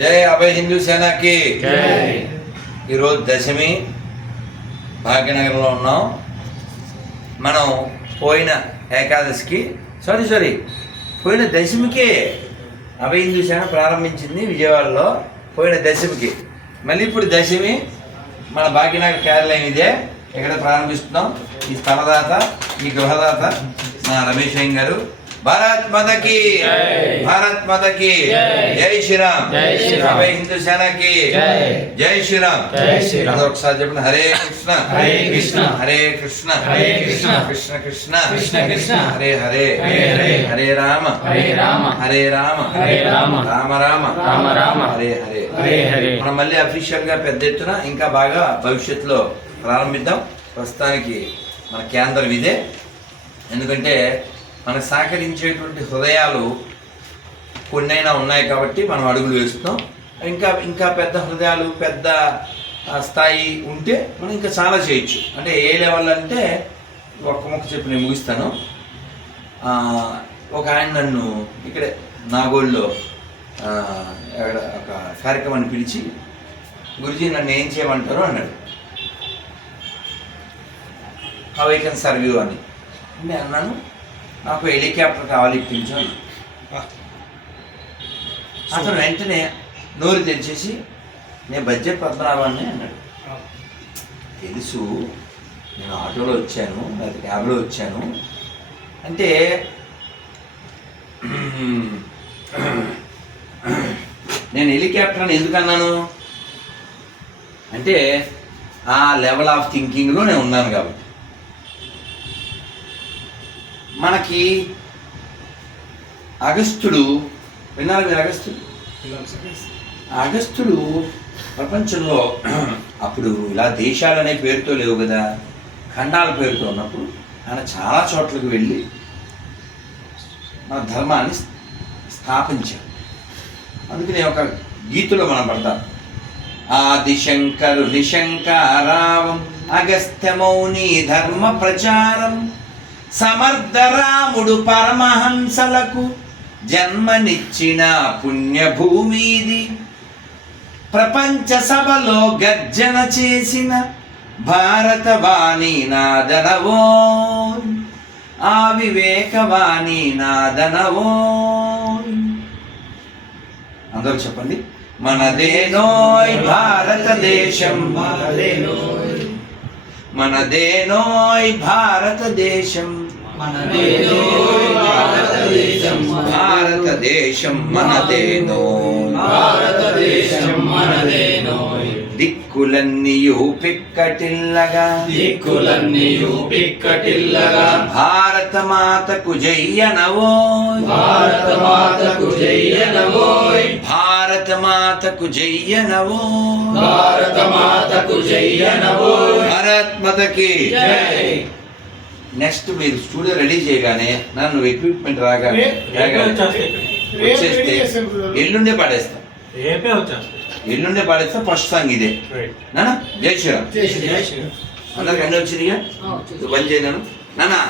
జై అభయ హిందూ సేనకి. ఈరోజు దశమి భాగ్యనగర్లో ఉన్నాం. మనం పోయిన ఏకాదశికి సారీ సారీ పోయిన దశమికే అభయ హిందూ సేన ప్రారంభించింది విజయవాడలో పోయిన దశమికి. మళ్ళీ ఇప్పుడు దశమి మన భాగ్యనగర్ కార్యాలయం ఇదే ఇక్కడ ప్రారంభిస్తున్నాం. ఈ స్థలదాత ఈ గృహదాత మా రమేష్ అయ్య గారు భారత్ మదకి జై. భారత్ మదకి జై. శ్రీరామ్. అభయ హిందూ సేనకి జై. శ్రీరామ్ ఒకసారి చెప్పండి హరే కృష్ణ హరే కృష్ణ. హరే కృష్ణ హరే కృష్ణ. కృష్ణ కృష్ణ కృష్ణ కృష్ణ. హరే హరే హరే హరే. హరే రామ హరే రామ. హరే రామ హరే రామ. రామ రామ రామ రామ. హరే హరే హరే హరే. మనం మళ్ళీ అఫీషియల్గా పెద్ద ఎత్తున ఇంకా బాగా భవిష్యత్తులో ప్రారంభిద్దాం ప్రస్తుతానికి మన కేంద్రం ఇదే ఎందుకంటే మనకు సహకరించేటువంటి హృదయాలు కొన్నైనా ఉన్నాయి కాబట్టి మనం అడుగులు వేస్తున్నాం. ఇంకా ఇంకా పెద్ద హృదయాలు పెద్ద స్థాయి ఉంటే మనం ఇంకా చాలా చేయొచ్చు. అంటే ఏ లెవెల్ అంటే ఒక్క మొక్క చెప్పి నేను ముగిస్తాను. ఒక ఆయన నన్ను ఇక్కడే నాగోల్లో ఒక కార్యక్రమాన్ని పిలిచి గురుజీ నన్ను ఏం చేయమంటారు? అన్నాడు. హౌ సర్వ్యూ అని. నేను అన్నాను నాకు హెలికాప్టర్ కావాలి ఇప్పించాను అతను వెంటనే నోరు తెరిచేసి నేను బడ్జెట్ పద్మనాభాన్ని అన్నాడు. తెలుసు నేను ఆటోలో వచ్చాను లేదా క్యాబ్లో వచ్చాను. అంటే నేను హెలికాప్టర్ అని ఎందుకు అన్నాను? అంటే ఆ లెవెల్ ఆఫ్ థింకింగ్లో నేను ఉన్నాను కాబట్టి. మనకి అగస్తుడు విన్నారు మీరు అగస్తుడు? అగస్తుడు ప్రపంచంలో అప్పుడు ఇలా దేశాలు అనే పేరుతో లేవు కదా. ఖండాల పేరుతో ఉన్నప్పుడు ఆయన చాలా చోట్లకు వెళ్ళి మన ధర్మాన్ని స్థాపించారు అందుకనే ఒక గీతులో మనం పడతాం. ఆదిశంకరు నిశంకారావం అగస్త్యమౌని ధర్మ ప్రచారం. సమర్థరాముడు పరమహంసలకు జన్మనిచ్చిన పుణ్యభూమిది. ప్రపంచ సభలో గర్జన చేసిన భారతవాణి నాదనవో ఆ వివేకవాణి నాదనవో. అందరూ చెప్పండి. మనదేనోయ్ భారతదేశం. మనదేనోయ్ మనదేనోయ్ భారతదేశం. భారతదేశం. మనదేనో. దిక్కులన్నీయు పిక్కటిల్లగా దిక్కులన్నీయు పిక్కటిల్లగా భారత మాతకు జయ్యనవో భారత మాతకు జయ్యనవోయ్. మాతకు జయ్యనవో భారత మాతకు జయ్యనవోయ్ భారత్ మతకి జై. నెక్స్ట్ మీరు స్టూడియో రెడీ చేయగానే నన్ను ఎక్విప్మెంట్ రాగా వచ్చేస్తే. ఎల్లుండే పాడేస్తాం. రేపే వచ్చేస్తాయి. ఎల్లుండే పాడేస్తే ఫస్ట్ సాంగ్ ఇదే. నానా? జై శ్రీరామ్. అందరికి అన్నీ వచ్చినాయిగా ఇది బంద్ చేయను నానా?